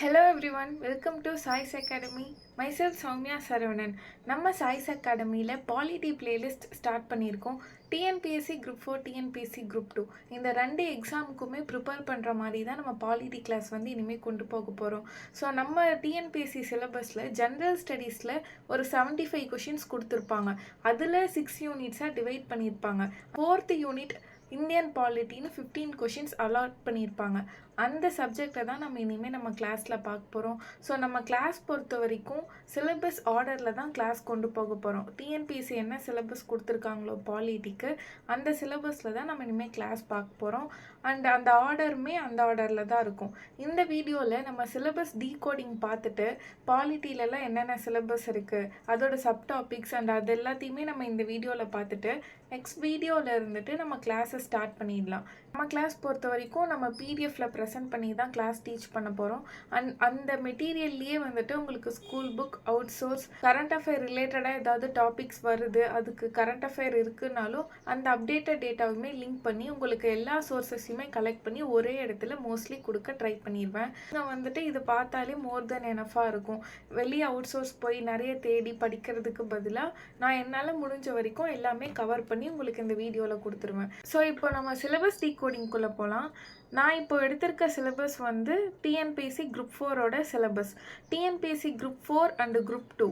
Hello everyone, welcome to Sai's Academy. Myself Soumya Saravanan. நம்ம Sai's Academyல polity playlist start பண்ணியிருக்கோம். TNPSC group 4, TNPSC group 2 இந்த ரெண்டு எக்ஸாமுக்குமே prepare பண்ணுற மாதிரி தான் நம்ம பாலிட்டி கிளாஸ் வந்து இனிமேல் கொண்டு போக போகிறோம். ஸோ நம்ம டிஎன்பிஎஸ்சி சிலபஸில் ஜென்ரல் ஸ்டடீஸில் ஒரு 75 கொஷின்ஸ் கொடுத்துருப்பாங்க. அதில் 6 யூனிட்ஸாக டிவைட் பண்ணியிருப்பாங்க. 4th யூனிட் இந்தியன் பாலிட்டின்னு 15 கொஷின்ஸ் அலாட் பண்ணியிருப்பாங்க. அந்த சப்ஜெக்டை தான் நம்ம இனிமேல் நம்ம கிளாஸில் பார்க்க போகிறோம். ஸோ நம்ம கிளாஸ் பொறுத்த வரைக்கும் சிலபஸ் ஆர்டரில் தான் கிளாஸ் கொண்டு போக போகிறோம். டிஎன்பிஎஸ்சி என்ன சிலபஸ் கொடுத்துருக்காங்களோ பாலிட்டிக்கு அந்த சிலபஸில் தான் நம்ம இனிமேல் கிளாஸ் பார்க்க போகிறோம். அண்ட் அந்த ஆர்டருமே அந்த ஆர்டரில் தான் இருக்கும். இந்த வீடியோவில் நம்ம சிலபஸ் டீகோடிங் பார்த்துட்டு பாலிட்டிலலாம் என்னென்ன சிலபஸ் இருக்குது, அதோட சப்டாபிக்ஸ் அண்ட் அது எல்லாத்தையுமே நம்ம இந்த வீடியோவில் பார்த்துட்டு நெக்ஸ்ட் வீடியோவில் இருந்துட்டு நம்ம கிளாஸை ஸ்டார்ட் பண்ணிடலாம். நம்ம கிளாஸ் பொறுத்த வரைக்கும் நம்ம பிடிஎஃப்பில் ப்ரெசென்ட் பண்ணி தான் கிளாஸ் டீச் பண்ண போகிறோம். அண்ட் அந்த மெட்டீரியல்லையே வந்துட்டு உங்களுக்கு school book, out source, current affair ரிலேட்டடாக ஏதாவது டாபிக்ஸ் வருது, அதுக்கு கரண்ட் அஃபேர் இருக்குனாலும் அந்த அப்டேட்டட் டேட்டாவுமே லிங்க் பண்ணி உங்களுக்கு எல்லா சோர்ஸஸையுமே கலெக்ட் பண்ணி ஒரே இடத்துல மோஸ்ட்லி கொடுக்க ட்ரை பண்ணிடுவேன். நான் வந்துட்டு இது பார்த்தாலே மோர் தென் எனஃபாக இருக்கும். வெளியே அவுட் சோர்ஸ் போய் நிறைய தேடி படிக்கிறதுக்கு பதிலாக நான் என்னால் முடிஞ்ச வரைக்கும் எல்லாமே கவர் பண்ணி உங்களுக்கு இந்த வீடியோவில் கொடுத்துருவேன். ஸோ இப்போ நம்ம சிலபஸ் டீகோடிங்குள்ளே போகலாம். நான் இப்போ எடுத்திருக்க சிலபஸ் வந்து டிஎன்பிஎஸ்சி குரூப் 4ஓட syllabus. TNPSC group 4 and group 2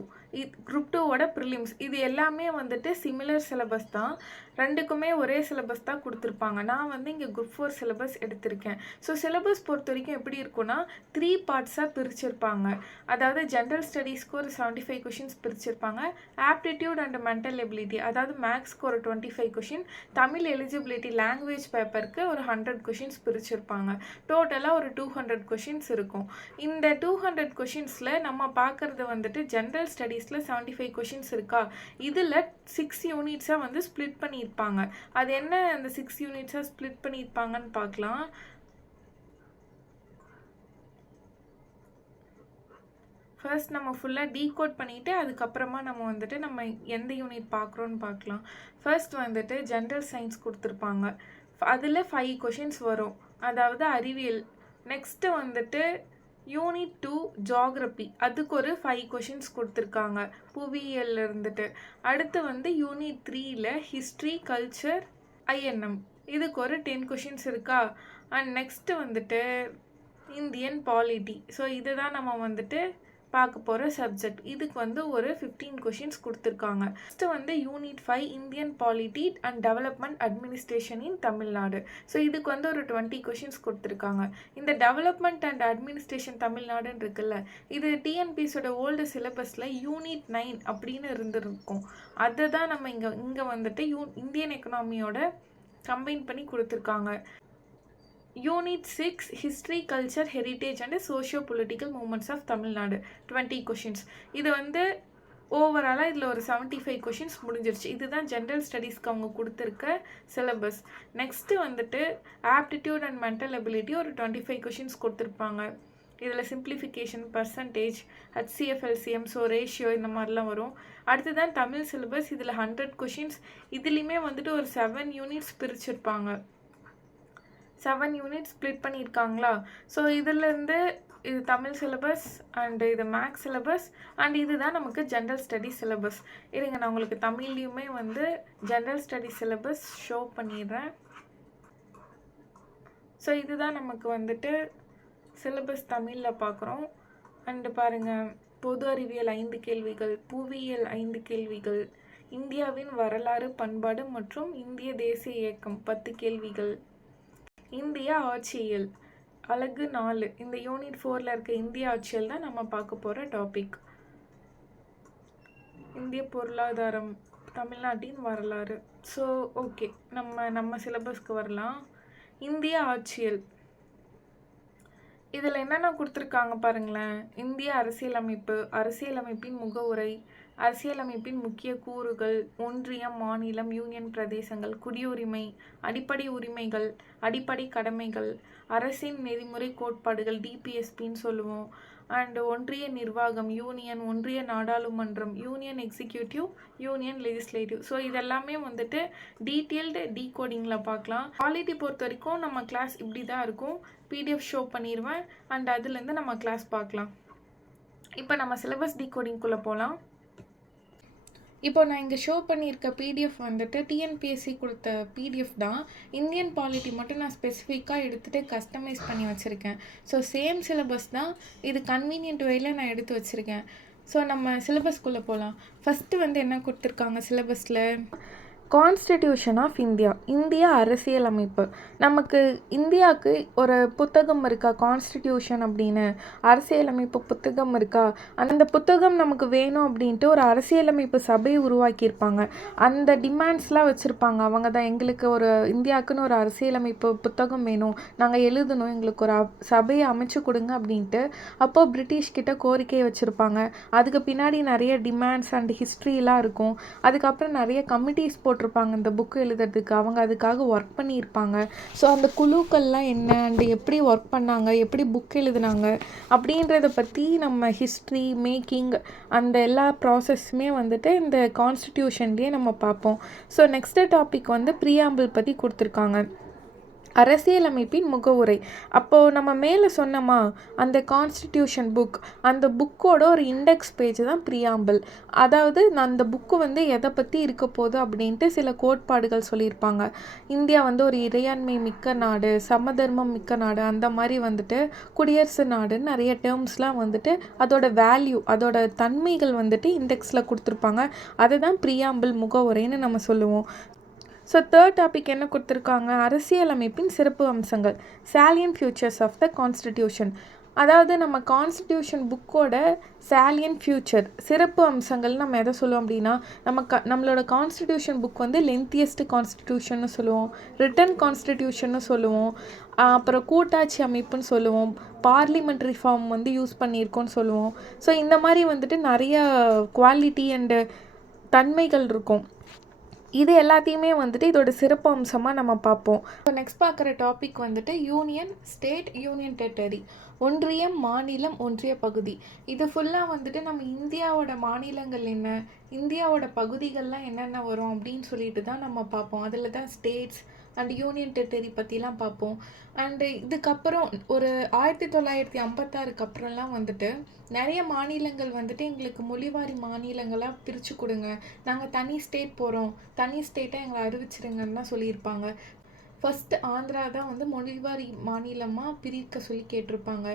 group 2ஓட ப்ரிலிம்ஸ் இது எல்லாமே வந்துட்டு சிமிலர் சிலபஸ் தான். ரெண்டுக்குமே ஒரே சிலபஸ் தான் கொடுத்துருப்பாங்க. நான் வந்து இங்கே குரூப் 4 சிலபஸ் எடுத்திருக்கேன். ஸோ சிலபஸ் பொறுத்த வரைக்கும் எப்படி இருக்குன்னா 3 பார்ட்ஸாக பிரிச்சிருப்பாங்க. அதாவது ஜென்ரல் ஸ்டடீஸ்க்கு ஒரு 75 கொஷின்ஸ் பிரிச்சிருப்பாங்க. ஆப்டிடியூட் அண்ட் மென்டல் எபிலிட்டி அதாவது மேக்ஸ்க்கு ஒரு 25 கொஷின், தமிழ் எலிஜிபிலிட்டி லாங்குவேஜ் பேப்பருக்கு ஒரு 100 கொஷின்ஸ் பிரிச்சிருப்பாங்க. டோட்டலாக ஒரு 200 கொஷின்ஸ் இருக்கும். இந்த 200 கொஷின்ஸில் நம்ம பார்க்குறது வந்துட்டு ஜென்ரல் ஸ்டடீஸில் 75 கொஷின்ஸ் இருக்கா, இதில் 6 யூனிட்ஸாக வந்து ஸ்ப்ளிட் பண்ணியிருப்பாங்க. அது என்ன அந்த 6 யூனிட்ஸாக ஸ்ப்ளிட் பண்ணியிருப்பாங்கன்னு பார்க்கலாம். ஃபர்ஸ்ட் நம்ம ஃபுல்லாக டீகோட் பண்ணிவிட்டு அதுக்கப்புறமா நம்ம வந்துட்டு நம்ம எந்த யூனிட் பார்க்குறோன்னு பார்க்கலாம். ஃபர்ஸ்ட் வந்துட்டு ஜென்ரல் சயின்ஸ் கொடுத்துருப்பாங்க. அதில் 5 கொஷின்ஸ் வரும், அதாவது அறிவியல். நெக்ஸ்ட்டு வந்துட்டு யூனிட் 2 ஜியாகிரபி, அதுக்கு ஒரு 5 கொஷின்ஸ் கொடுத்துருக்காங்க புவியியல் இருந்துட்டு. அடுத்து வந்து யூனிட் 3ல் ஹிஸ்ட்ரி, கல்ச்சர், ஐஎன்எம், இதுக்கு ஒரு 10 கொஷின்ஸ் இருக்கா. அண்ட் நெக்ஸ்ட்டு வந்துட்டு இந்தியன் பாலிட்டி. ஸோ இதுதான் நம்ம வந்துட்டு பார்க்க போகிற சப்ஜெக்ட். இதுக்கு வந்து ஒரு 15 கொஷின்ஸ் கொடுத்துருக்காங்க. நெக்ஸ்ட்டு வந்து unit 5 Indian polity and development administration in Tamil Nadu. So இதுக்கு வந்து ஒரு 20 கொஷின்ஸ் கொடுத்துருக்காங்க. இந்த டெவலப்மெண்ட் அண்ட் அட்மினிஸ்ட்ரேஷன் தமிழ்நாடுன்னு இருக்குல்ல, இது டிஎன்பிஎஸோட ஓல்டு சிலபஸில் யூனிட் 9 அப்படின்னு இருந்துருக்கும். அதை தான் நம்ம இங்கே வந்துட்டு இந்தியன் எக்கனாமியோட கம்பைன் பண்ணி கொடுத்துருக்காங்க. Unit 6 history, culture, heritage and socio political movements of Tamil Nadu 20 questions. இது வந்து ஓவராலாக இதில் ஒரு 75 கொஷின்ஸ் முடிஞ்சிருச்சு. இதுதான் ஜென்ரல் ஸ்டடீஸ்க்கு அவங்க கொடுத்துருக்க சிலபஸ். நெக்ஸ்ட்டு வந்துட்டு ஆப்டிடியூட் அண்ட் மென்டல் எபிலிட்டி ஒரு 25 கொஷின்ஸ் கொடுத்துருப்பாங்க. இதில் simplification, percentage, HCF, LCM, so ratio இந்த மாதிரிலாம் வரும். அடுத்து தான் தமிழ் சிலபஸ். இதில் 100 கொஷின்ஸ். இதுலேயுமே வந்துட்டு ஒரு 7 யூனிட்ஸ் பிரிச்சிருப்பாங்க. 7 யூனிட் ஸ்ப்ளிட் பண்ணியிருக்காங்களா. ஸோ இதிலேருந்து இது தமிழ் சிலபஸ் அண்டு இது மேக்ஸ் சிலபஸ் அண்ட் இதுதான் நமக்கு ஜென்ரல் ஸ்டடீஸ் சிலபஸ். இருங்க நான் உங்களுக்கு தமிழ்லையுமே வந்து ஜென்ரல் ஸ்டடீஸ் சிலபஸ் ஷோ பண்ணிடுறேன். ஸோ இதுதான் நமக்கு வந்துட்டு சிலபஸ் தமிழில் பார்க்குறோம். அண்டு பாருங்கள், பொது அறிவியல் 5 கேள்விகள், புவியியல் 5 கேள்விகள், இந்தியாவின் வரலாறு, பண்பாடு மற்றும் இந்திய தேசிய இயக்கம் 10 கேள்விகள், இந்திய ஆட்சியியல் அலகு 4. இந்த யூனிட் 4ல் இருக்க இந்திய ஆட்சியல் தான் நம்ம பார்க்க போகிற டாபிக். இந்திய பொருளாதாரம், தமிழ்நாட்டின் வரலாறு. ஸோ ஓகே, நம்ம சிலபஸ்க்கு வரலாம். இந்திய ஆட்சியல் இதில் என்னென்ன கொடுத்துருக்காங்க பாருங்களேன். இந்திய அரசியலமைப்பு, அரசியலமைப்பின் முகவுரை, அரசியலமைப்பின் முக்கிய கூறுகள்: ஒன்றியம், மாநிலம், யூனியன் பிரதேசங்கள், குடியுரிமை, அடிப்படை உரிமைகள், அடிப்படை கடமைகள், அரசின் நெறிமுறை கோட்பாடுகள், டிபிஎஸ்பின்னு சொல்லுவோம். அண்ட் ஒன்றிய நிர்வாகம், யூனியன், ஒன்றிய நாடாளுமன்றம், union executive, union legislative. So இதெல்லாமே வந்துட்டு டீட்டெயில்டு டீகோடிங்கில் பார்க்கலாம். குவாலிட்டி பொறுத்த வரைக்கும் நம்ம கிளாஸ் இப்படி தான் இருக்கும். பிடிஎஃப் ஷோ பண்ணிடுவேன் அண்ட் அதுலேருந்து நம்ம கிளாஸ் பார்க்கலாம். இப்போ நம்ம சிலபஸ் டீகோடிங்குள்ளே போகலாம். இப்போ நான் இங்கே ஷோ பண்ணியிருக்க பிடிஎஃப் வந்துட்டு டிஎன்பிஎஸ்சி கொடுத்த பிடிஎஃப் தான். இந்தியன் பாலிட்டி மட்டும் நான் ஸ்பெசிஃபிக்காக எடுத்துகிட்டு கஸ்டமைஸ் பண்ணி வச்சுருக்கேன். ஸோ சேம் சிலபஸ் தான், இது கன்வீனியன்ட் வேயில் நான் எடுத்து வச்சுருக்கேன். ஸோ நம்ம சிலபஸ்க்குள்ளே போகலாம். ஃபஸ்ட்டு வந்து என்ன கொடுத்துருக்காங்க சிலபஸில்? கான்ஸ்டிடியூஷன் ஆஃப் இந்தியா, இந்திய அரசியலமைப்பு. நமக்கு இந்தியாவுக்கு ஒரு புத்தகம் இருக்கா, கான்ஸ்டிடியூஷன் அப்படின்னு அரசியலமைப்பு புத்தகம் இருக்கா? அந்த புத்தகம் நமக்கு வேணும் அப்படின்ட்டு ஒரு அரசியலமைப்பு சபையை உருவாக்கியிருப்பாங்க. அந்த டிமாண்ட்ஸ்லாம் வச்சுருப்பாங்க. அவங்க தான் எங்களுக்கு ஒரு இந்தியாவுக்குன்னு ஒரு அரசியலமைப்பு புத்தகம் வேணும், நாங்கள் எழுதணும், எங்களுக்கு ஒரு சபையை அமைச்சு கொடுங்க அப்படின்ட்டு அப்போது பிரிட்டிஷ்கிட்ட கோரிக்கையை வச்சுருப்பாங்க. அதுக்கு பின்னாடி நிறைய டிமாண்ட்ஸ் அண்ட் ஹிஸ்ட்ரிலாம் இருக்கும். அதுக்கப்புறம் நிறைய கமிட்டிஸ் போட்டிருப்பாங்க இந்த புக்கு எழுதுறதுக்கு. அவங்க அதுக்காக ஒர்க் பண்ணியிருப்பாங்க. ஸோ அந்த குழுக்கள்லாம் என்ன அண்ட் எப்படி ஒர்க் பண்ணாங்க, எப்படி புக் எழுதுனாங்க அப்படின்றத பற்றி நம்ம ஹிஸ்ட்ரி மேக்கிங் அந்த எல்லா ப்ராசஸுமே வந்துட்டு இந்த கான்ஸ்டிடியூஷன்லேயே நம்ம பார்ப்போம். ஸோ நெக்ஸ்ட்டு டாபிக் வந்து ப்ரீஆம்பிள் பற்றி கொடுத்துருக்காங்க. அரசியலமைப்பின் முகவுரை. அப்போது நம்ம மேலே சொன்னோமா அந்த கான்ஸ்டிடியூஷன் புக், அந்த புக்கோட ஒரு இண்டெக்ஸ் பேஜ் தான் ப்ரீஆம்பிள். அதாவது அந்த புக்கு வந்து எதை பற்றி இருக்க போகுது அப்படின்ட்டு சில கோட்பாடுகள் சொல்லியிருப்பாங்க. இந்தியா வந்து ஒரு இறையாண்மை மிக்க நாடு, சமதர்மம் மிக்க நாடு, அந்த மாதிரி வந்துட்டு குடியரசு நாடுன்னு நிறைய டேர்ம்ஸ்லாம் வந்துட்டு அதோட வேல்யூ, அதோட தன்மைகள் வந்துட்டு இண்டெக்ஸில் கொடுத்துருப்பாங்க. அதை தான் ப்ரீஆம்பிள் முகவுரைன்னு நம்ம சொல்லுவோம். ஸோ தேர்ட் டாபிக் என்ன கொடுத்துருக்காங்க? அரசியலமைப்பின் சிறப்பு அம்சங்கள், சாலியன் ஃபியூச்சர்ஸ் ஆஃப் த கான்ஸ்டிடியூஷன். அதாவது நம்ம கான்ஸ்டிடியூஷன் புக்கோட சாலியன் ஃபியூச்சர், சிறப்பு அம்சங்கள் நம்ம எதை சொல்லுவோம் அப்படின்னா, நம்மளோட கான்ஸ்டிடியூஷன் புக் வந்து லென்த்தியஸ்ட் கான்ஸ்டிடியூஷன்னு சொல்லுவோம், ரிட்டன் கான்ஸ்டிடியூஷன்னு சொல்லுவோம், அப்புறம் கூட்டாட்சி அமைப்புன்னு சொல்லுவோம், பார்லிமெண்ட்ரி ஃபார்ம் வந்து யூஸ் பண்ணியிருக்கோன்னு சொல்லுவோம். ஸோ இந்த மாதிரி வந்துட்டு நிறைய குவாலிட்டி அண்டு தன்மைகள் இருக்கும். இது எல்லாத்தையுமே வந்துட்டு இதோட சிறப்பு அம்சமாக நம்ம பார்ப்போம். இப்போ நெக்ஸ்ட் பார்க்குற டாபிக் வந்துட்டு யூனியன், ஸ்டேட், யூனியன் டெரிட்டரி, ஒன்றியம், மாநிலம், ஒன்றிய பகுதி. இது ஃபுல்லாக வந்துட்டு நம்ம இந்தியாவோட மாநிலங்கள் என்ன, இந்தியாவோட பகுதிகள்லாம் என்னென்ன வரும் அப்படின்னு சொல்லிட்டு தான் நம்ம பார்ப்போம். அதில் தான் ஸ்டேட்ஸ் அண்ட் யூனியன் டெரிட்டரி பற்றிலாம் பார்ப்போம். அண்டு இதுக்கப்புறம் ஒரு 1956 அப்புறம்லாம் வந்துட்டு நிறைய மாநிலங்கள் வந்துட்டு எங்களுக்கு மொழிவாரி மாநிலங்களாக பிரித்து கொடுங்க, நாங்கள் தனி ஸ்டேட் போகிறோம், தனி ஸ்டேட்டை எங்களை அறிவிச்சிருங்கன்னு தான் சொல்லியிருப்பாங்க. ஃபஸ்ட்டு ஆந்திரா தான் வந்து மொழிவாரி மாநிலமாக பிரிக்க சொல்லி கேட்டிருப்பாங்க.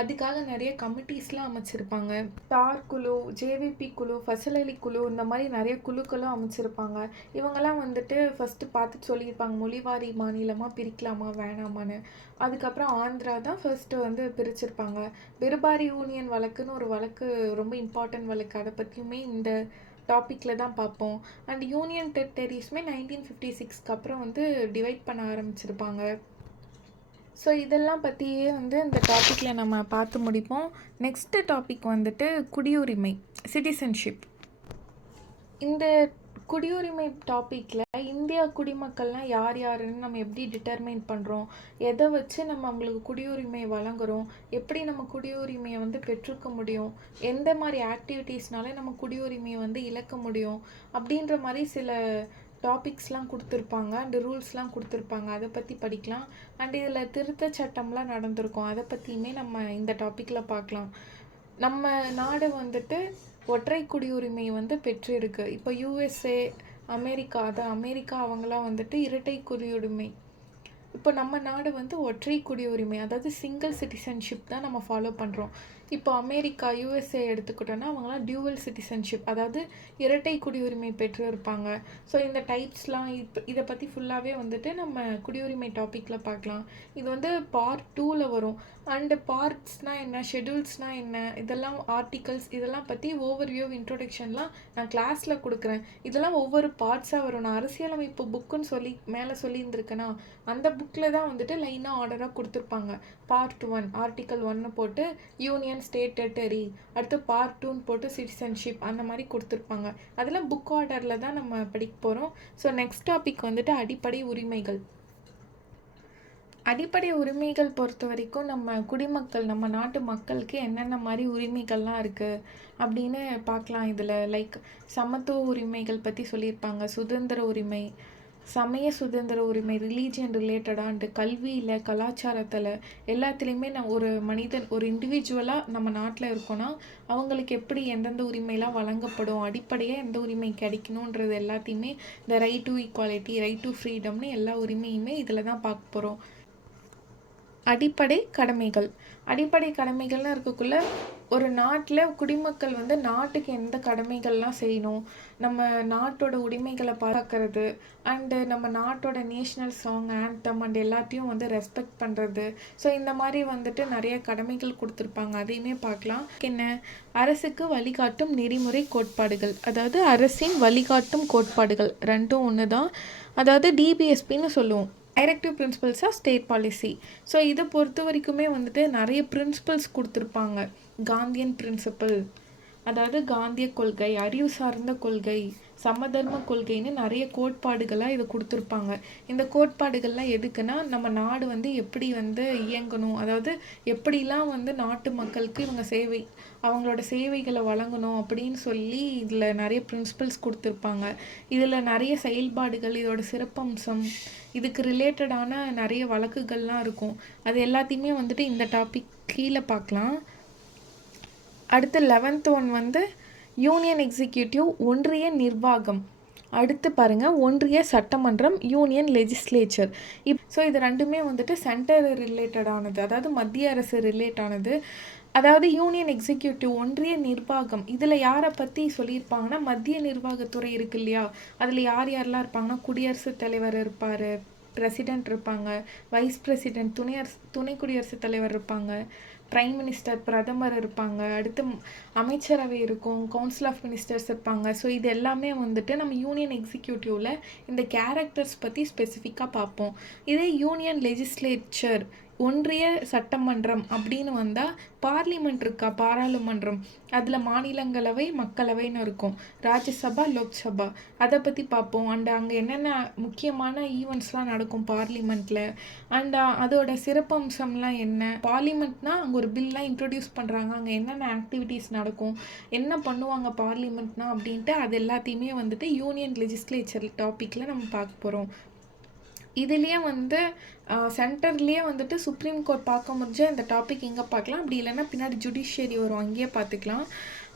அதுக்காக நிறைய கமிட்டிஸ்லாம் அமைச்சிருப்பாங்க. ஸ்டார் குழு, ஜேவிபி குழு, ஃபசல் அலி குழு, இந்த மாதிரி நிறைய குழுக்களும் அமைச்சிருப்பாங்க. இவங்கெல்லாம் வந்துட்டு ஃபஸ்ட்டு பார்த்துட்டு சொல்லியிருப்பாங்க மொழிவாரி மாநிலமாக பிரிக்கலாமா வேணாமான்னு. அதுக்கப்புறம் ஆந்திரா தான் ஃபர்ஸ்ட்டு வந்து பிரிச்சிருப்பாங்க. பெருபாரி யூனியன் வழக்குன்னு ஒரு வழக்கு, ரொம்ப இம்பார்ட்டன்ட் வழக்கு, அதை பற்றியுமே இந்த டாப்பிக்கில் தான் பார்ப்போம். அண்ட் யூனியன் டெரிட்டரிஸுமே 1956 அப்புறம் வந்து டிவைட் பண்ண ஆரம்பிச்சிருப்பாங்க. ஸோ இதெல்லாம் பற்றியே வந்து இந்த டாப்பிக்கில் நம்ம பார்த்து முடிப்போம். நெக்ஸ்ட்டு டாபிக் வந்துட்டு குடியுரிமை, சிட்டிசன்ஷிப். இந்த குடியுரிமை டாப்பிக்கில் இந்தியா குடிமக்கள்லாம் யார் யாருன்னு நம்ம எப்படி டிட்டர்மைன் பண்ணுறோம், எதை வச்சு நம்ம அவங்களுக்கு குடியுரிமை வழங்குகிறோம், எப்படி நம்ம குடியுரிமையை வந்து பெற்றுக்க முடியும், எந்த மாதிரி ஆக்டிவிட்டீஸ்னால நம்ம குடியுரிமையை வந்து இழக்க முடியும் அப்படின்ற மாதிரி சில டாபிக்ஸ்லாம் கொடுத்துருப்பாங்க அண்டு ரூல்ஸ்லாம் கொடுத்துருப்பாங்க. அதை பற்றி படிக்கலாம். அண்ட் இதில் திருத்த சட்டம்லாம் நடந்திருக்கும், அதை பற்றியுமே நம்ம இந்த டாப்பிக்கில் பார்க்கலாம். நம்ம நாடு வந்துட்டு ஒற்றை குடியுரிமை வந்து பெற்றிருக்கு. இப்போ யூஎஸ்ஏ, அமெரிக்கா, அமெரிக்கா அவங்களாம் வந்துட்டு இரட்டை குடியுரிமை. இப்போ நம்ம நாடு வந்து ஒற்றை குடியுரிமை, அதாவது சிங்கிள் சிட்டிசன்ஷிப் தான் நம்ம ஃபாலோ பண்ணுறோம். இப்போ அமெரிக்கா, யூஎஸ்ஏ எடுத்துக்கிட்டோன்னா அவங்களாம் டியூவல் சிட்டிசன்ஷிப், அதாவது இரட்டை குடியுரிமை பெற்று இருப்பாங்க. ஸோ இந்த டைப்ஸ்லாம் இதை பற்றி ஃபுல்லாகவே வந்துட்டு நம்ம குடியுரிமை டாப்பிக்கில் பார்க்கலாம். இது வந்து பார்ட் 2ல் வரும். அண்டு பார்ட்ஸ்னால் என்ன, ஷெடியூல்ஸ்னால் என்ன, இதெல்லாம் ஆர்டிகல்ஸ், இதெல்லாம் பற்றி ஓவர்வியூ இன்ட்ரோடக்ஷன்லாம் நான் கிளாஸில் கொடுக்குறேன். இதெல்லாம் ஒவ்வொரு பார்ட்ஸாக வரும். நான் அரசியலமைப்பு புக்குன்னு சொல்லி மேலே சொல்லியிருந்திருக்கேன்னா அந்த புக்கில் தான் வந்துட்டு லைனாக ஆர்டராக கொடுத்துருப்பாங்க. பார்ட் 1 ஆர்டிக்கல் 1 போட்டு யூனியன், ஸ்டேட், டெரிட்டரி, அடுத்து பார்ட் 2 போட்டு சிட்டிசன்ஷிப், அந்த மாதிரி கொடுத்துருப்பாங்க. அதெல்லாம் புக் ஆர்டரில் தான் நம்ம படிக்க போகிறோம். ஸோ நெக்ஸ்ட் டாபிக் வந்துட்டு அடிப்படை உரிமைகள். அடிப்படை உரிமைகள் பொறுத்த வரைக்கும் நம்ம குடிமக்கள், நம்ம நாட்டு மக்களுக்கு என்னென்ன மாதிரி உரிமைகள்லாம் இருக்குது அப்படின்னு பார்க்கலாம். இதில் லைக் சமத்துவ உரிமைகள் பற்றி சொல்லியிருப்பாங்க, சுதந்திர உரிமை, சமய சுதந்திர உரிமை, ரிலீஜியன் ரிலேட்டடான்ட்டு, கல்வியில், கலாச்சாரத்தில், எல்லாத்துலேயுமே ஒரு மனிதன், ஒரு இண்டிவிஜுவலாக நம்ம நாட்டில் இருக்கோன்னா அவங்களுக்கு எப்படி எந்தெந்த உரிமைலாம் வழங்கப்படும், அடிப்படையாக எந்த உரிமை கிடைக்கணுன்றது எல்லாத்தையுமே, இந்த right to equality, right to ஃப்ரீடம்னு எல்லா உரிமையுமே இதில் தான் பார்க்க போகிறோம். அடிப்படை கடமைகள். அடிப்படை கடமைகள்னு இருக்கக்குள்ள ஒரு நாட்டில் குடிமக்கள் வந்து நாட்டுக்கு எந்த கடமைகள்லாம் செய்யணும், நம்ம நாட்டோட உரிமைகளை பார்க்கறது, அண்டு நம்ம நாட்டோட நேஷ்னல் சாங், ஆந்தம் அண்ட் எல்லாத்தையும் வந்து ரெஸ்பெக்ட் பண்ணுறது. ஸோ இந்த மாதிரி வந்துட்டு நிறைய கடமைகள் கொடுத்துருப்பாங்க, அதையுமே பார்க்கலாம். என்ன, அரசுக்கு வழிகாட்டும் நெறிமுறை கோட்பாடுகள், அதாவது அரசின் வழிகாட்டும் கோட்பாடுகள் ரெண்டும் ஒன்று தான். அதாவது டிபிஎஸ்பின்னு சொல்லுவோம், directive principles of state policy. So இதை பொறுத்த வரைக்குமே வந்துட்டு நிறைய பிரின்சிபல்ஸ் கொடுத்துருப்பாங்க. காந்தியன் பிரின்சிபல், அதாவது காந்திய கொள்கை, அறிவு சார்ந்த கொள்கை, சமதர்ம கொள்கைன்னு நிறைய கோட்பாடுகளாக இதை கொடுத்துருப்பாங்க. இந்த கோட்பாடுகள்லாம் எதுக்குன்னா நம்ம நாடு வந்து எப்படி வந்து இயங்கணும், அதாவது எப்படிலாம் வந்து நாட்டு மக்களுக்கு இவங்க அவங்களோட சேவைகளை வழங்கணும் அப்படின்னு சொல்லி இதில் நிறைய பிரின்சிபல்ஸ் கொடுத்துருப்பாங்க. இதில் நிறைய செயல்பாடுகள், இதோட சிறப்பம்சம், இதுக்கு ரிலேட்டடான நிறைய வழக்குகள்லாம் இருக்கும். அது எல்லாத்தையுமே வந்துட்டு இந்த டாபிக் கீழே பார்க்கலாம். அடுத்து 11th ஒன் வந்து யூனியன் எக்ஸிக்யூட்டிவ், ஒன்றிய நிர்வாகம். அடுத்து பாருங்கள், ஒன்றிய சட்டமன்றம், யூனியன் லெஜிஸ்லேச்சர். ஸோ இது ரெண்டுமே வந்துட்டு சென்டர் ரிலேட்டடானது, அதாவது மத்திய அரசு ரிலேட் ஆனது. அதாவது யூனியன் எக்ஸிக்யூட்டிவ், ஒன்றிய நிர்வாகம், இதில் யாரை பற்றி சொல்லியிருப்பாங்கன்னா மத்திய நிர்வாகத்துறை இருக்கு இல்லையா, அதில் யார் யாரெல்லாம் இருப்பாங்கன்னா குடியரசுத் தலைவர் இருப்பார், பிரசிடெண்ட் இருப்பாங்க, வைஸ் பிரசிடெண்ட், துணை குடியரசுத் தலைவர் இருப்பாங்க, பிரைம் மினிஸ்டர், பிரதமர் இருப்பாங்க, அடுத்து அமைச்சரவை இருக்கும், கவுன்சில் ஆஃப் மினிஸ்டர்ஸ் இருப்பாங்க. ஸோ இது எல்லாமே வந்துட்டு நம்ம யூனியன் எக்ஸிக்யூட்டிவில் இந்த கேரக்டர்ஸ் பற்றி ஸ்பெசிஃபிக்காக பார்ப்போம். இதே யூனியன் லெஜிஸ்லேச்சர், ஒன்றிய சட்டமன்றம் அப்படின்னு வந்தால் பார்லிமெண்ட் இருக்கா, பாராளுமன்றம், அதில் மாநிலங்களவை, மக்களவைன்னு இருக்கும், ராஜ்யசபா, லோக்சபா, அதை பற்றி பார்ப்போம். அண்ட் அங்கே என்னென்ன முக்கியமான ஈவெண்ட்ஸ்லாம் நடக்கும் பார்லிமெண்ட்டில், அண்ட் அதோட சிறப்பம்சம்லாம் என்ன, பார்லிமெண்ட்னால் அங்கே ஒரு பில்லாம் இன்ட்ரொடியூஸ் பண்ணுறாங்க, அங்கே என்னென்ன ஆக்டிவிட்டீஸ் நடக்கும், என்ன பண்ணுவாங்க பார்லிமெண்ட்னா அப்படின்ட்டு, அது எல்லாத்தையுமே வந்துட்டு யூனியன் லெஜிஸ்லேச்சர் டாப்பிக்கில் நம்ம பார்க்க போகிறோம். இதுலேயே வந்து சென்டர்லேயே வந்துட்டு சுப்ரீம் கோர்ட் பார்க்க முடிஞ்ச இந்த டாபிக் இங்கே பார்க்கலாம், அப்படி இல்லைன்னா பின்னாடி ஜுடிஷியரி வரும், அங்கேயே பார்த்துக்கலாம்.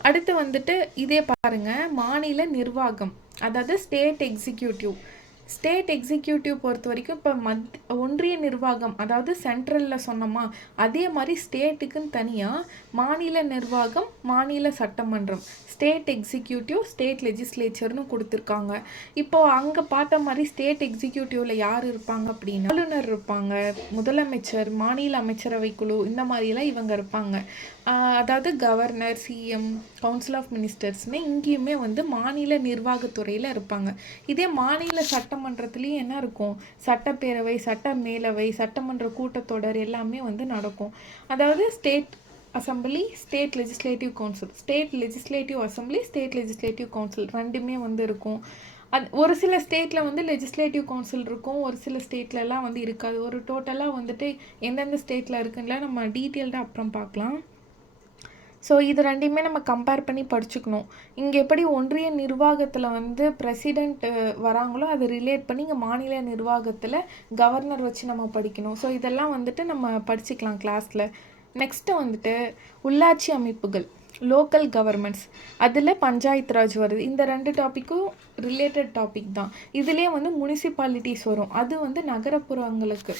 அடுத்து வந்துட்டு இதே பாருங்கள், மாநில நிர்வாகம், அதாவது ஸ்டேட் எக்ஸிக்யூட்டிவ். ஸ்டேட் எக்ஸிக்யூட்டிவ் பொறுத்த வரைக்கும் இப்போ ஒன்றிய நிர்வாகம், அதாவது சென்ட்ரலில் சொன்னோமா, அதே மாதிரி ஸ்டேட்டுக்குன்னு தனியாக மாநில நிர்வாகம், மாநில சட்டமன்றம், ஸ்டேட் எக்ஸிக்யூட்டிவ், ஸ்டேட் லெஜிஸ்லேச்சர்னு கொடுத்துருக்காங்க. இப்போது அங்கே பார்த்த மாதிரி ஸ்டேட் எக்ஸிக்யூட்டிவில் யார் இருப்பாங்க அப்படின்னா ஆளுநர் இருப்பாங்க, முதலமைச்சர், மாநில அமைச்சரவை குழு, இந்த மாதிரிலாம் இவங்க இருப்பாங்க. அதாவது கவர்னர், சிஎம், கவுன்சில் ஆஃப் மினிஸ்டர்ஸ்னு இங்கேயுமே வந்து மாநில நிர்வாகத்துறையில் இருப்பாங்க. இதே மாநில சட்டமன்றத்துலேயும் என்ன இருக்கும், சட்டப்பேரவை, சட்ட மேலவை, சட்டமன்ற கூட்டத்தொடர் எல்லாமே வந்து நடக்கும். அதாவது state assembly, state legislative council, state legislative assembly, state legislative council ரெண்டுமே வந்து இருக்கும். ஒரு சில ஸ்டேட்டில் வந்து லெஜிஸ்லேட்டிவ் கவுன்சில் இருக்கும், ஒரு சில ஸ்டேட்லலாம் வந்து இருக்காது. ஒரு டோட்டலாக வந்துட்டு எந்தெந்த ஸ்டேட்டில் இருக்குன்னா நம்ம டீட்டெயில்டாக அப்புறம் பார்க்கலாம். ஸோ இது ரெண்டையுமே நம்ம கம்பேர் பண்ணி படிச்சுக்கணும். இங்கே எப்படி ஒன்றிய நிர்வாகத்தில் வந்து பிரசிடெண்ட் வராங்களோ அதை ரிலேட் பண்ணி இங்கே மாநில நிர்வாகத்தில் கவர்னர் வச்சு நம்ம படிக்கணும். ஸோ இதெல்லாம் வந்துட்டு நம்ம படிச்சுக்கலாம் கிளாஸில். நெக்ஸ்ட்டு வந்துட்டு உள்ளாட்சி அமைப்புகள், லோக்கல் கவர்மெண்ட்ஸ், அதில் பஞ்சாயத்து ராஜ் வருது. இந்த ரெண்டு டாப்பிக்கும் ரிலேட்டட் டாபிக் தான். இதுலேயே வந்து முனிசிபாலிட்டிஸ் வரும், அது வந்து நகரப்புறங்களுக்கு,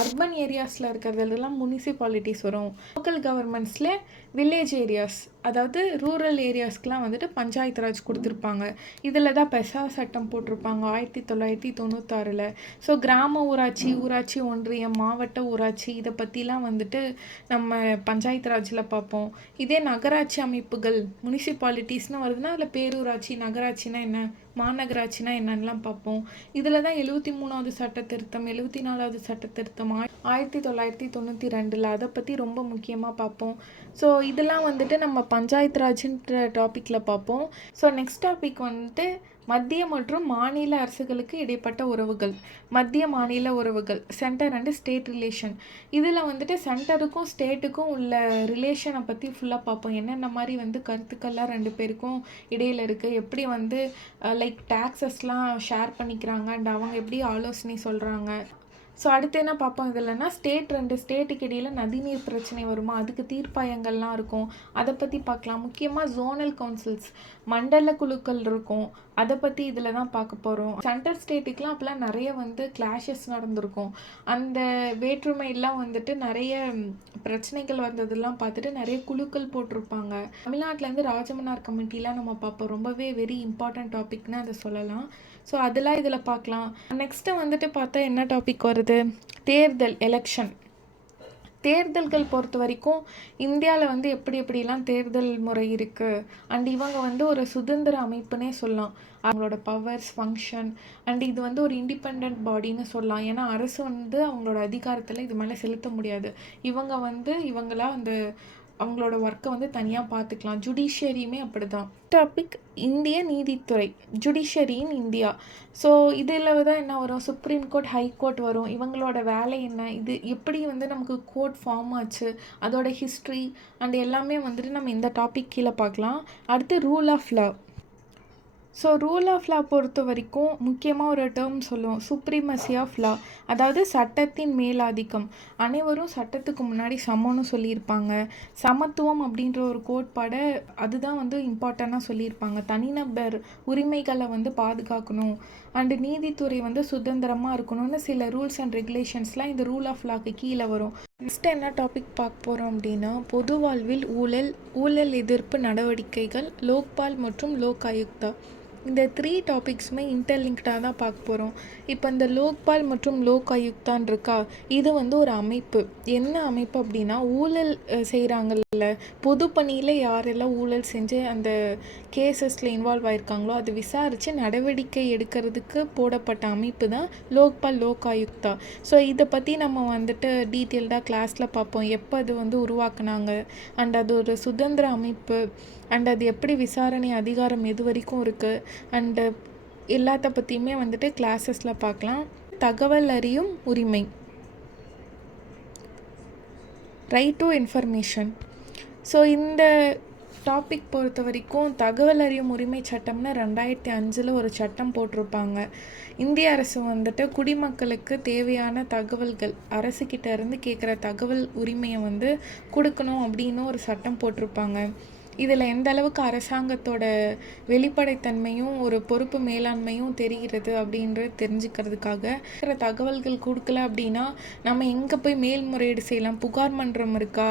அர்பன் ஏரியாஸில் இருக்கிறதுலாம் முனிசிபாலிட்டிஸ் வரும். லோக்கல் கவர்மெண்ட்ஸில் வில்லேஜ் ஏரியாஸ், அதாவது ரூரல் ஏரியாஸ்க்கெலாம் வந்துட்டு பஞ்சாயத்து ராஜ் கொடுத்துருப்பாங்க. இதில் தான் பெசா சட்டம் போட்டிருப்பாங்க 1996. ஸோ கிராம ஊராட்சி, ஊராட்சி ஒன்றியம், மாவட்ட ஊராட்சி, இதை பற்றிலாம் வந்துட்டு நம்ம பஞ்சாயத்து ராஜில் பார்ப்போம். இதே நகராட்சி அமைப்புகள், முனிசிபாலிட்டிஸ்னு வருதுன்னா அதில் பேரூராட்சி, நகராட்சினா என்ன, மாநகராட்சினா என்னென்னலாம் பார்ப்போம். இதில் தான் 73வது சட்ட திருத்தம், 74வது சட்ட திருத்தம் 1992 அதை பற்றி ரொம்ப முக்கியமாக பார்ப்போம். ஸோ இதெல்லாம் வந்துட்டு நம்ம பஞ்சாயத்து ராஜ்ன்ற டாப்பிக்கில் பார்ப்போம். ஸோ நெக்ஸ்ட் டாபிக் வந்துட்டு மத்திய மற்றும் மாநில அரசுகளுக்கு இடைப்பட்ட உறவுகள், மத்திய மாநில உறவுகள், சென்டர் அண்ட் ஸ்டேட் ரிலேஷன். இதில் வந்துட்டு சென்டருக்கும் ஸ்டேட்டுக்கும் உள்ள ரிலேஷனை பற்றி ஃபுல்லாக பார்ப்போம். என்னென்ன மாதிரி வந்து கருத்துக்கள்லாம் ரெண்டு பேருக்கும் இடையில் இருக்குது, எப்படி வந்து லைக் டேக்ஸஸ்லாம் ஷேர் பண்ணிக்கிறாங்க அண்ட் அவங்க எப்படி ஆலோசனை சொல்கிறாங்க. ஸோ அடுத்து என்ன பார்ப்போம் இதில்னா ரெண்டு ஸ்டேட்டுக்கு இடையில் நதிநீர் பிரச்சனை வருமா, அதுக்கு தீர்ப்பாயங்கள்லாம் இருக்கும், அதை பற்றி பார்க்கலாம். முக்கியமாக ஜோனல் கவுன்சில்ஸ், மண்டல குழுக்கள் இருக்கும், அதை பற்றி இதில் தான் பார்க்க போகிறோம். சென்டர் ஸ்டேட்டுக்கெலாம் அப்போலாம் நிறைய வந்து கிளாஷஸ் நடந்திருக்கும். அந்த வேற்றுமையெல்லாம் வந்துட்டு நிறைய பிரச்சனைகள் வந்ததெல்லாம் பார்த்துட்டு நிறைய குழுக்கள் போட்டிருப்பாங்க. தமிழ்நாட்டிலேருந்து ராஜமன்னார் கமிட்டிலாம் நம்ம பார்ப்போம். ரொம்பவே வெரி இம்பார்ட்டன்ட் டாபிக்னு அதை சொல்லலாம். ஸோ அதெல்லாம் இதில் பார்க்கலாம். நெக்ஸ்ட்டு வந்துட்டு பார்த்தா என்ன டாபிக் வருது, தேர்தல், எலெக்ஷன். தேர்தல்கள் பொறுத்த வரைக்கும் இந்தியாவில் வந்து எப்படிலாம் தேர்தல் முறை இருக்குது அண்ட் இவங்க வந்து ஒரு சுதந்திர அமைப்புனே சொல்லலாம். அவங்களோட பவர்ஸ், ஃபங்க்ஷன் அண்ட் இது வந்து ஒரு இண்டிபெண்ட் பாடின்னு சொல்லலாம். ஏன்னா அரசு வந்து அவங்களோட அதிகாரத்தில் இது மேலே செலுத்த முடியாது. இவங்க வந்து இவங்களா அந்த அவங்களோட ஒர்க்கை வந்து தனியாக பார்த்துக்கலாம். ஜுடிஷியரியுமே அப்படி தான். டாபிக் இந்திய நீதித்துறை, ஜுடிஷியரி இன் இந்தியா. ஸோ இதில் தான் என்ன வரும், சுப்ரீம் கோர்ட், ஹை கோர்ட் வரும். இவங்களோட வேலை என்ன, இது எப்படி வந்து நமக்கு கோர்ட் ஃபார்ம் ஆச்சு, அதோட ஹிஸ்ட்ரி அண்ட் எல்லாமே வந்துட்டு நம்ம இந்த டாபிக் கீழே பார்க்கலாம். அடுத்து rule of law. So rule of law பொறுத்த வரைக்கும் முக்கியமாக ஒரு டேர்ம் சொல்லுவோம், சுப்ரீமசி ஆஃப் லா, அதாவது சட்டத்தின் மேலாதிக்கம். அனைவரும் சட்டத்துக்கு முன்னாடி சமம்னு சொல்லியிருப்பாங்க. சமத்துவம் அப்படின்ற ஒரு கோட்பாடை அதுதான் வந்து இம்பார்ட்டண்ட்டாக சொல்லியிருப்பாங்க. தனிநபர் உரிமைகளை வந்து பாதுகாக்கணும் அண்டு நீதித்துறை வந்து சுதந்திரமாக இருக்கணும்னு சில ரூல்ஸ் அண்ட் ரெகுலேஷன்ஸ்லாம் இந்த ரூல் ஆஃப் லாக்கு கீழே வரும். நெக்ஸ்ட் என்ன டாபிக் பார்க்க போகிறோம் அப்படின்னா பொது வாழ்வில் ஊழல் எதிர்ப்பு நடவடிக்கைகள், லோக்பால் மற்றும் லோக் ஆயுக்தா. இந்த 3 டாபிக்ஸுமே இன்டர்லிங்க்டாக தான் பார்க்க போகிறோம். இப்போ இந்த லோக்பால் மற்றும் லோக் ஆயுக்தான் இருக்கா, இது வந்து ஒரு அமைப்பு. என்ன அமைப்பு அப்படின்னா ஊழல் செய்கிறாங்கல்ல, பொது பணியில் யாரெல்லாம் ஊழல் செஞ்சு அந்த கேசஸில் இன்வால்வ் ஆகிருக்காங்களோ அது விசாரித்து நடவடிக்கை எடுக்கிறதுக்கு போடப்பட்ட அமைப்பு தான் லோக்பால், லோக் ஆயுக்தா. ஸோ இதை பற்றி நம்ம வந்துட்டு டீட்டெயில்டாக கிளாஸில் பார்ப்போம். எப்போ அது வந்து உருவாக்குனாங்க அண்ட் அது ஒரு சுதந்திர அமைப்பு அண்ட் அது எப்படி விசாரணை அதிகாரம் எது வரைக்கும் இருக்குது அண்டு எல்லாத்த பற்றியுமே வந்துட்டு கிளாஸஸில் பார்க்கலாம். தகவல் அறியும் உரிமை, ரைட் டு இன்ஃபர்மேஷன். ஸோ இந்த டாபிக் பொறுத்த வரைக்கும் தகவல் அறியும் உரிமை சட்டம்னு 2005 ஒரு சட்டம் போட்டிருப்பாங்க. இந்திய அரசு வந்துட்டு குடிமக்களுக்கு தேவையான தகவல்கள், அரசுக்கிட்ட இருந்து கேட்குற தகவல் உரிமையை வந்து கொடுக்கணும் அப்படின்னு ஒரு சட்டம் போட்டிருப்பாங்க. இதில் எந்த அளவுக்கு அரசாங்கத்தோட வெளிப்படைத்தன்மையும் ஒரு பொறுப்பு மேலாண்மையும் தெரிகிறது அப்படின்றது தெரிஞ்சுக்கிறதுக்காக தகவல்கள் கொடுக்கல அப்படின்னா நம்ம எங்கே போய் மேல்முறையீடு செய்யலாம், புகார் மன்றம் இருக்கா,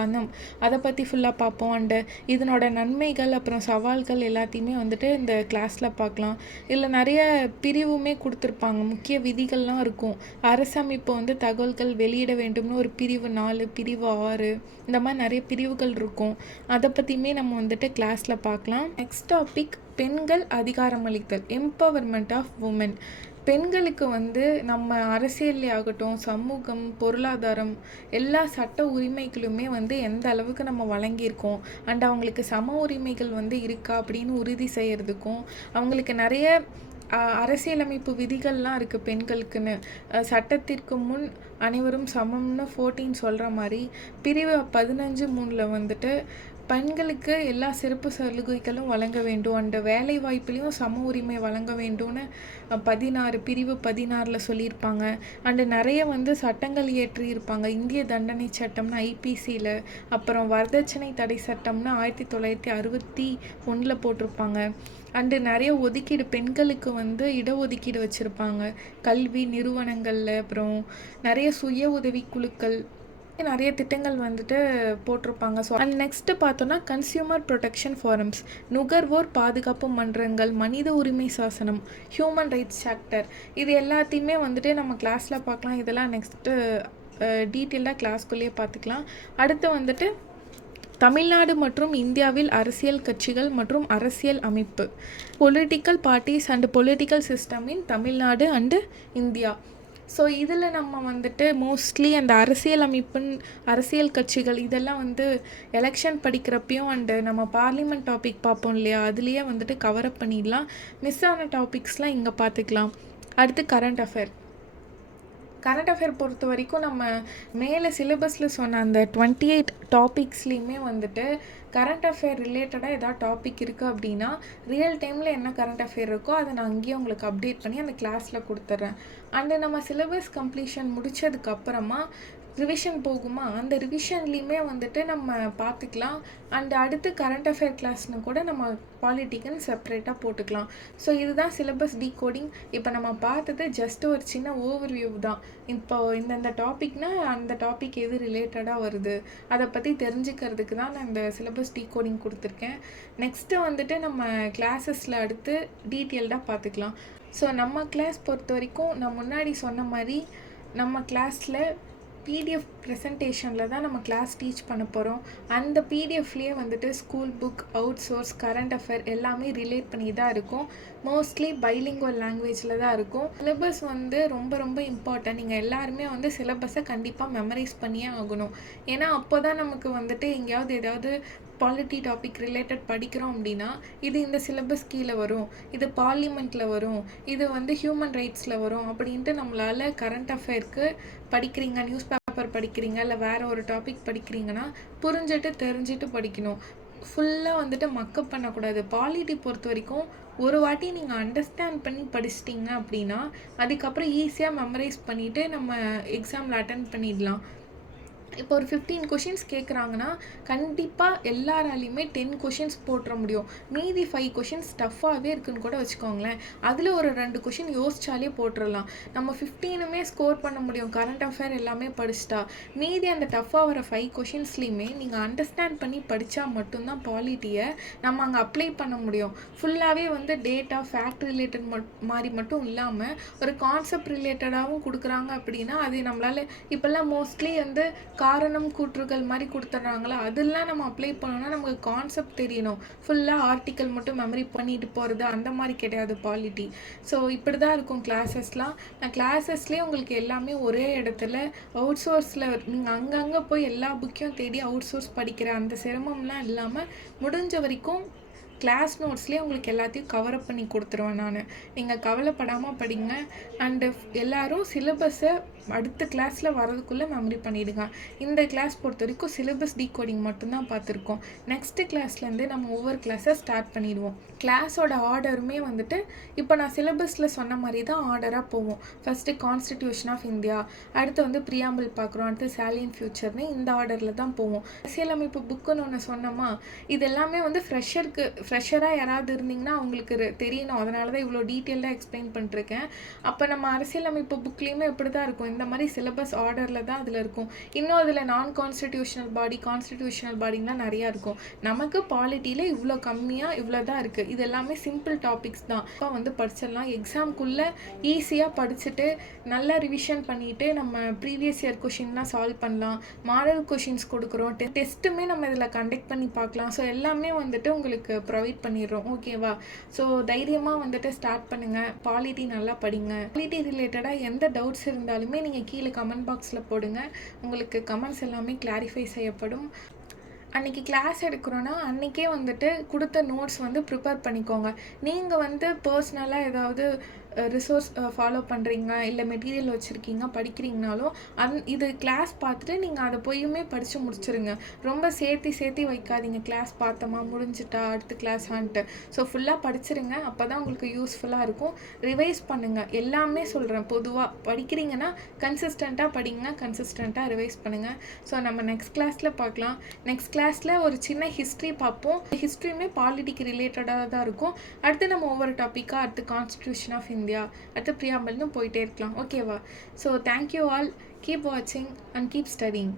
அதை பற்றி ஃபுல்லாக பார்ப்போம். அண்டு இதனோட நன்மைகள் அப்புறம் சவால்கள் எல்லாத்தையுமே வந்துட்டு இந்த கிளாஸில் பார்க்கலாம். இதில் நிறைய பிரிவுமே கொடுத்துருப்பாங்க, முக்கிய விதிகள்லாம் இருக்கும். அரசமைப்பு வந்து தகவல்கள் வெளியிட வேண்டும்னு ஒரு பிரிவு 4, பிரிவு 6, இந்த மாதிரி நிறைய பிரிவுகள் இருக்கும். அதை பற்றியுமே நம்ம வந்துட்டு கிளாஸில் பார்க்கலாம். நெக்ஸ்ட் டாபிக் பெண்கள் அதிகாரமளித்தல், எம்பவர்மெண்ட் ஆஃப் உமன். பெண்களுக்கு வந்து நம்ம அரசியலே ஆகட்டும், சமூகம், பொருளாதாரம், எல்லா சட்ட உரிமைகளுமே வந்து எந்த அளவுக்கு நம்ம வழங்கியிருக்கோம் அண்ட் அவங்களுக்கு சம உரிமைகள் வந்து இருக்கா அப்படின்னு உறுதி செய்கிறதுக்கும், அவங்களுக்கு நிறைய அரசியலமைப்பு விதிகள்லாம் இருக்குது பெண்களுக்குன்னு. சட்டத்திற்கு முன் அனைவரும் சமம்னு 14 சொல்கிற மாதிரி பிரிவு 15(3) வந்துட்டு பெண்களுக்கு எல்லா சிறப்பு சலுகைகளும் வழங்க வேண்டும் அண்ட் வேலை வாய்ப்புலேயும் சம உரிமை வழங்க வேண்டும்னு 16 பிரிவு 16 சொல்லியிருப்பாங்க. அண்டு நிறைய வந்து சட்டங்கள் இயற்றியிருப்பாங்க. இந்திய தண்டனை சட்டம்னு ஐபிசியில், அப்புறம் வரதட்சணை தடை சட்டம்னு 1961 போட்டிருப்பாங்க. அண்டு நிறைய ஒதுக்கீடு, பெண்களுக்கு வந்து இடஒதுக்கீடு வச்சுருப்பாங்க கல்வி நிறுவனங்களில். அப்புறம் நிறைய சுய உதவி குழுக்கள், நிறைய திட்டங்கள் வந்துட்டு போட்டிருப்பாங்க. ஸோ அண்ட் நெக்ஸ்ட்டு பார்த்தோன்னா கன்சியூமர் ப்ரொடெக்ஷன் ஃபாரம்ஸ், நுகர்வோர் பாதுகாப்பு மன்றங்கள், மனித உரிமை சாசனம், ஹியூமன் ரைட்ஸ் சாப்டர், இது எல்லாத்தையுமே வந்துட்டு நம்ம கிளாஸில் பார்க்கலாம். இதெல்லாம் நெக்ஸ்ட்டு டீட்டெயிலாக கிளாஸ்க்குள்ளேயே பார்த்துக்கலாம். அடுத்து வந்துட்டு தமிழ்நாடு மற்றும் இந்தியாவில் அரசியல் கட்சிகள் மற்றும் அரசியல் அமைப்பு. Political parties and political system in Tamil Nadu and India. So இதில் நம்ம வந்துட்டு மோஸ்ட்லி அந்த அரசியல் அமைப்புன்னு அரசியல் கட்சிகள் இதெல்லாம் வந்து எலெக்ஷன் படிக்கிறப்பையும் அண்டு நம்ம பார்லிமெண்ட் டாபிக் பார்ப்போம் இல்லையா, அதுலேயே வந்துட்டு கவரப் பண்ணிடலாம். மிஸ் ஆன டாபிக்ஸ்லாம் இங்கே பார்த்துக்கலாம். அடுத்து கரண்ட் அஃபேர். கரண்ட் அஃபேர் பொறுத்த வரைக்கும் நம்ம மேலே சிலபஸில் சொன்ன அந்த 28 டாபிக்ஸ்லேயுமே வந்துட்டு கரண்ட் அஃபேர் ரிலேட்டடாக ஏதாவது டாபிக் இருக்குது அப்படின்னா ரியல் டைமில் என்ன கரண்ட் அஃபேர் இருக்கோ அதை நான் அங்கேயே உங்களுக்கு அப்டேட் பண்ணி அந்த கிளாஸில் கொடுத்துட்றேன். அண்டு நம்ம சிலபஸ் கம்ப்ளீஷன் முடித்ததுக்கப்புறமா ரிவிஷன் போகுமா, அந்த ரிவிஷன்லேயுமே வந்துட்டு நம்ம பார்த்துக்கலாம். அண்ட் அடுத்து கரண்ட் அஃபேர் கிளாஸ்னு கூட நம்ம பாலிட்டிக்குன்னு செப்பரேட்டாக போட்டுக்கலாம். ஸோ இதுதான் சிலபஸ் டீகோடிங். இப்போ நம்ம பார்த்தது ஜஸ்ட் ஒரு சின்ன ஓவர்வியூ தான். இப்போ இந்தந்த டாபிக்னால் அந்த டாபிக் எது ரிலேட்டடாக வருது அதை பற்றி தெரிஞ்சுக்கிறதுக்கு தான் நான் இந்த சிலபஸ் டீகோடிங் கொடுத்துருக்கேன். நெக்ஸ்ட்டு வந்துட்டு நம்ம கிளாஸஸில் அடுத்து டீட்டெயில்டாக பார்த்துக்கலாம். ஸோ நம்ம கிளாஸ் பொறுத்த வரைக்கும் நான் முன்னாடி சொன்ன மாதிரி நம்ம கிளாஸில் பிடிஎஃப் ப்ரெசன்டேஷனில் தான் நம்ம கிளாஸ் டீச் பண்ண போகிறோம். அந்த பிடிஎஃப்லேயே வந்துட்டு school book, out source, current affair எல்லாமே ரிலேட் பண்ணி தான் இருக்கும். மோஸ்ட்லி பைலிங்குவல் லாங்குவேஜில் தான் இருக்கும். சிலபஸ் வந்து ரொம்ப ரொம்ப இம்பார்ட்டன்ட். நீங்கள் எல்லாருமே வந்து சிலபஸை கண்டிப்பாக மெமரைஸ் பண்ணியே ஆகணும். ஏன்னா அப்போ தான் நமக்கு வந்துட்டு எங்கேயாவது ஏதாவது பாலிட்டி டாபிக் ரிலேட்டட் படிக்கிறோம் அப்படின்னா இது இந்த சிலபஸ் கீழே வரும், இது பார்லிமெண்ட்டில் வரும், இது வந்து ஹியூமன் ரைட்ஸில் வரும் அப்படின்ட்டு நம்மளால் கரண்ட் அஃபேருக்கு படிக்கிறீங்க, நியூஸ் பேப்பர் படிக்கிறீங்க, இல்லை வேறு ஒரு டாபிக் படிக்கிறீங்கன்னா புரிஞ்சுட்டு தெரிஞ்சுட்டு படிக்கணும். ஃபுல்லாக வந்துட்டு மக்கப் பண்ணக்கூடாது. பாலிட்டி பொறுத்த வரைக்கும் ஒரு வாட்டி நீங்கள் அண்டர்ஸ்டாண்ட் பண்ணி படிச்சிட்டிங்க அப்படின்னா அதுக்கப்புறம் ஈஸியாக மெமரைஸ் பண்ணிவிட்டு நம்ம எக்ஸாமில் அட்டென்ட் பண்ணிடலாம். இப்போ ஒரு 15 கொஷின்ஸ் கேட்குறாங்கன்னா கண்டிப்பாக எல்லாராலையுமே 10 கொஷின்ஸ் போட்டுற முடியும். மீதி 5 கொஷின்ஸ் டஃப்பாகவே இருக்குன்னு கூட வச்சுக்கோங்களேன். அதில் ஒரு 2 கொஷின் யோசிச்சாலே போட்டுடலாம். நம்ம 15மே ஸ்கோர் பண்ண முடியும் கரண்ட் அஃபேர் எல்லாமே படிச்சிட்டா. மீதி அந்த டஃப்பாக வர 5 கொஷின்ஸ்லேயுமே நீங்கள் அண்டர்ஸ்டாண்ட் பண்ணி படித்தா மட்டும்தான் பாலிட்டியை நம்ம அங்கே அப்ளை பண்ண முடியும். ஃபுல்லாகவே வந்து டேட்டா ஃபேக்ட் ரிலேட்டட் மாதிரி மட்டும் இல்லாமல் ஒரு கான்செப்ட் ரிலேட்டடாகவும் கொடுக்குறாங்க அப்படின்னா அது நம்மளால் இப்போல்லாம் மோஸ்ட்லி வந்து காரணம் கூற்றுகள் மாதிரி கொடுத்துட்றாங்களா, அதெல்லாம் நம்ம அப்ளை பண்ணோன்னா நமக்கு கான்செப்ட் தெரியணும். ஃபுல்லாக ஆர்டிக்கல் மட்டும் மெமரி பண்ணிட்டு போகிறது அந்த மாதிரி கிடையாது பாலிட்டி. ஸோ இப்படி தான் இருக்கும் கிளாஸஸ்லாம். நான் கிளாஸஸ்லேயே உங்களுக்கு எல்லாமே ஒரே இடத்துல அவுட் சோர்ஸில் நீங்கள் அங்கங்கே போய் எல்லா புக்கையும் தேடி அவுட் சோர்ஸ் படிக்கிற அந்த சிரமம்லாம் இல்லாமல் முடிஞ்ச வரைக்கும் கிளாஸ் நோட்ஸ்லேயே உங்களுக்கு எல்லாத்தையும் கவரப் பண்ணி கொடுத்துருவேன் நான். நீங்கள் கவலைப்படாமல் படிங்க. அண்டு எல்லோரும் சிலபஸை அடுத்த கிளாஸில் வரதுக்குள்ளே மெமரி பண்ணிவிடுங்க. இந்த கிளாஸ் பொறுத்த வரைக்கும் சிலபஸ் டீகோடிங் மட்டும்தான் பார்த்துருக்கோம். நெக்ஸ்ட்டு கிளாஸ்லேருந்து நம்ம ஒவ்வொரு கிளாஸை ஸ்டார்ட் பண்ணிடுவோம். கிளாஸோட ஆர்டருமே வந்துட்டு இப்போ நான் சிலபஸில் சொன்ன மாதிரி தான் ஆர்டராக போவோம். ஃபஸ்ட்டு கான்ஸ்டிடியூஷன் ஆஃப் இந்தியா, அடுத்து வந்து ப்ரியாம்பிள் பார்க்குறோம், அடுத்து சாலியன் ஃபியூச்சர்னு இந்த ஆர்டரில் தான் போவோம். அரசியலமைப்பு புக்குன்னு ஒன்று சொன்னோமா, இது எல்லாமே வந்து ஃப்ரெஷராக யாராவது இருந்தீங்கன்னா அவங்களுக்கு தெரியணும். அதனால தான் இவ்வளோ டீட்டெயிலாக எக்ஸ்பிளைன் பண்ணிருக்கேன். அப்போ நம்ம அரசியலமைப்பு புக்லேயுமே இப்படி தான் இருக்கும். இந்த மாதிரி சிலபஸ் ஆர்டரில் தான் அதில் இருக்கும். இன்னும் அதில் நான் கான்ஸ்டிடியூஷனல் பாடி, கான்ஸ்டிடியூஷனல் பாடிங்கெலாம் நிறையா இருக்கும். நமக்கு பாலிட்டியில் இவ்வளோ கம்மியாக இவ்வளோ தான் இருக்குது. இது எல்லாமே சிம்பிள் டாபிக்ஸ் தான். இப்போ வந்து படிச்சிடலாம். எக்ஸாம்குள்ளே ஈஸியாக படிச்சுட்டு நல்லா ரிவிஷன் பண்ணிவிட்டு நம்ம ப்ரீவியஸ் இயர் கொஷின்லாம் சால்வ் பண்ணலாம். மாடல் கொஷின்ஸ் கொடுக்குறோம். டெஸ்ட்டுமே நம்ம இதில் கண்டக்ட் பண்ணி பார்க்கலாம். ஸோ எல்லாமே வந்துட்டு உங்களுக்கு ப்ரொவைட் பண்ணிடுறோம். ஓகேவா? ஸோ தைரியமாக வந்துட்டு ஸ்டார்ட் பண்ணுங்கள். பாலிட்டி நல்லா படிங்க. பாலிட்டி ரிலேட்டடாக எந்த டவுட்ஸ் இருந்தாலுமே நீங்கள் கீழே கமெண்ட் பாக்ஸில் போடுங்க. உங்களுக்கு கமெண்ட்ஸ் எல்லாமே கிளாரிஃபை செய்யப்படும். அன்றைக்கி கிளாஸ் எடுக்கிறோன்னா அன்றைக்கே வந்துட்டு கொடுத்த நோட்ஸ் வந்து ப்ரிப்பேர் பண்ணிக்கோங்க. நீங்கள் வந்து பர்சனலாக ஏதாவது ரிசோர்ஸ் ஃபாலோ பண்ணுறீங்க, இல்லை மெட்டீரியல் வச்சுருக்கீங்க, படிக்கிறீங்கனாலும் இது கிளாஸ் பார்த்துட்டு நீங்கள் அதை போயுமே படித்து முடிச்சிருங்க. ரொம்ப சேர்த்தி வைக்காதீங்க. கிளாஸ் பார்த்தோமா முடிஞ்சிட்டா அடுத்த கிளாஸ் ஆன்ட்டு. ஸோ ஃபுல்லாக படிச்சிருங்க. அப்போ தான் உங்களுக்கு யூஸ்ஃபுல்லாக இருக்கும். ரிவைஸ் பண்ணுங்கள். எல்லாமே சொல்கிறேன். பொதுவாக படிக்கிறீங்கன்னா கன்சிஸ்டண்ட்டாக படிங்க, கன்சிஸ்டண்ட்டாக ரிவைஸ் பண்ணுங்கள். ஸோ நம்ம நெக்ஸ்ட் கிளாஸில் பார்க்கலாம். நெக்ஸ்ட் கிளாஸில் ஒரு சின்ன ஹிஸ்ட்ரி பார்ப்போம். ஹிஸ்ட்ரியுமே பாலிட்டிக்கு ரிலேட்டடாக தான் இருக்கும். அடுத்து நம்ம ஒவ்வொரு டாப்பிக்காக அடுத்து கான்ஸ்டிடியூஷன் ஆஃப் இந்தியா, அடுத்து ப்ரியாம்பிள்னு போயிட்டே இருக்கலாம். ஓகேவா? So thank you all. கீப் வாட்சிங் அண்ட் கீப் ஸ்டடிங்.